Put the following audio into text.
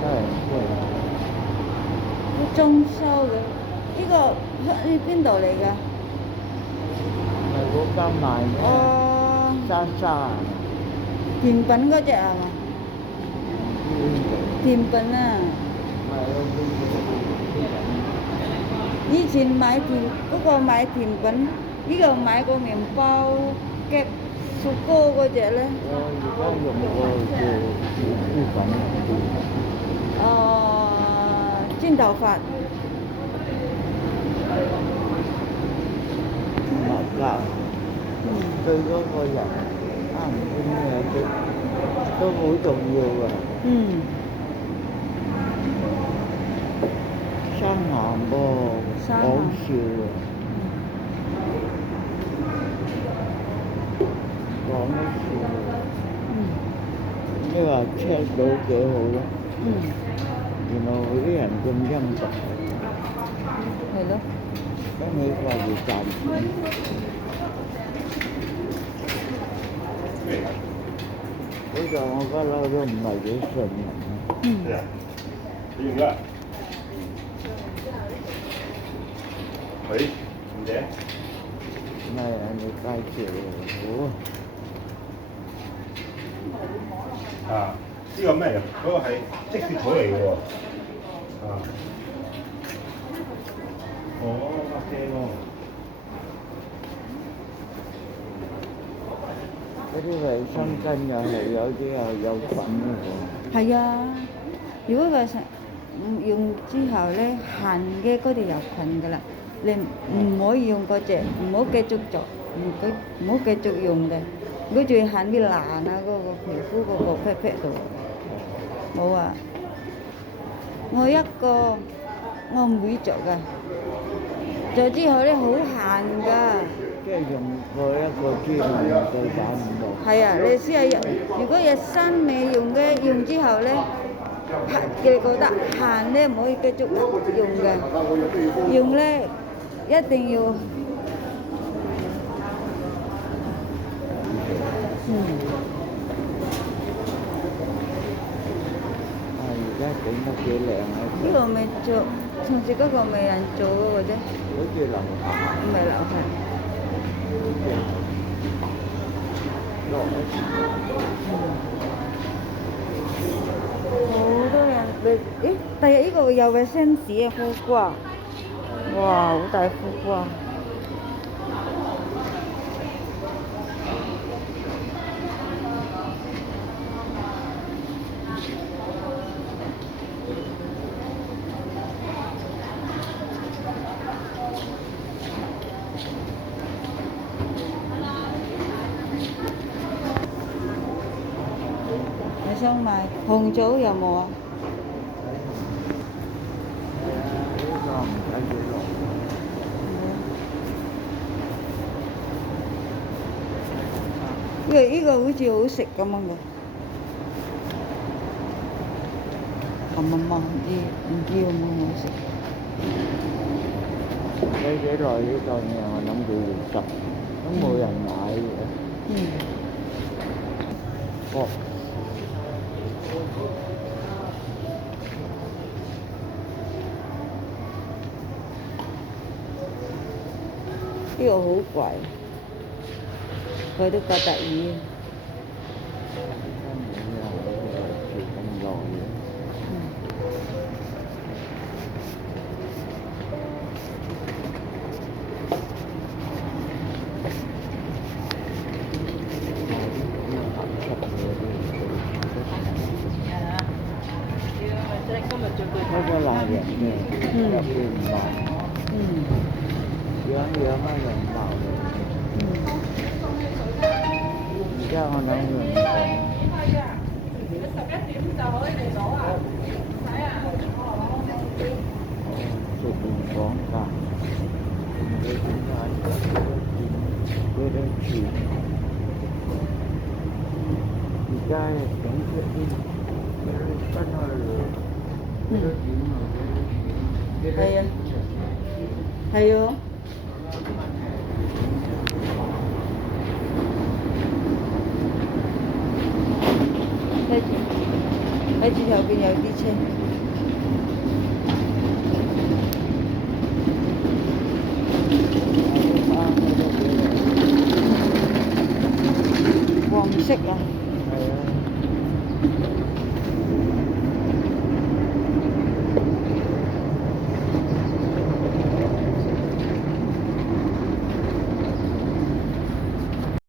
真係貴。中秋嘅，呢個喺邊度嚟㗎？係嗰間賣嘅哦，莎莎，甜品嗰只係嘛？甜品啊！係啊，邊以前買買甜品，呢個買個麵包夾雪糕嗰只咧。我而家用個做煎頭髮。物價對嗰個人啱唔啱嘅都好重要㗎。生鹹噃，講笑啊！講笑啊！你話 check 到幾好咯？原來嗰啲人咁陰毒。係咯。咁你話要賺錢？嗰就我不嬲都唔係幾信人。係啊，你用㗎？喂，小姐。唔係啊，你介紹我。啊，呢個咩嚟㗎？嗰個係積雪草嚟嘅喎。啊。哦，正喎。嗰啲衛生巾又係有啲又有菌嘅喎。係啊，如果話用之後咧，痕嘅嗰度有菌㗎啦，你唔可以用嗰隻，唔好繼續做，唔好繼續用嘅。如果仲痕啲爛啊，嗰個皮膚嗰個 pat pat 度，冇啊。我唔會做㗎，做之後咧好痕㗎。即係用過一個專門對打唔到。係啊，你試下如果有新味用之後咧，你覺得痕咧唔可以繼續用嘅，用咧一定要而家整得幾靚啊！呢個未做，上次嗰個未人做嗰個啫，好似流行。唔係流行。好多人咦？第日呢個有衛生紙啊，苦瓜，哇，好大苦瓜。你想買紅棗有冇啊？呢個唔使幾耐。呢個好似好食咁樣嘅，唔知有冇好食。使幾耐呢個嘢？我諗佢要執，都冇人買嘅。哦。呢個好貴，佢都覺得意。嗰個男人嘅入邊唔鬧，養啊又唔鬧嘅。而家我諗佢唔講。11點就可以嚟攞啊？唔使啊？食完講價，你點解幾多錢？而家整出啲分開。係啊，係啊。喺住後邊有啲車。黃色啊！係啊。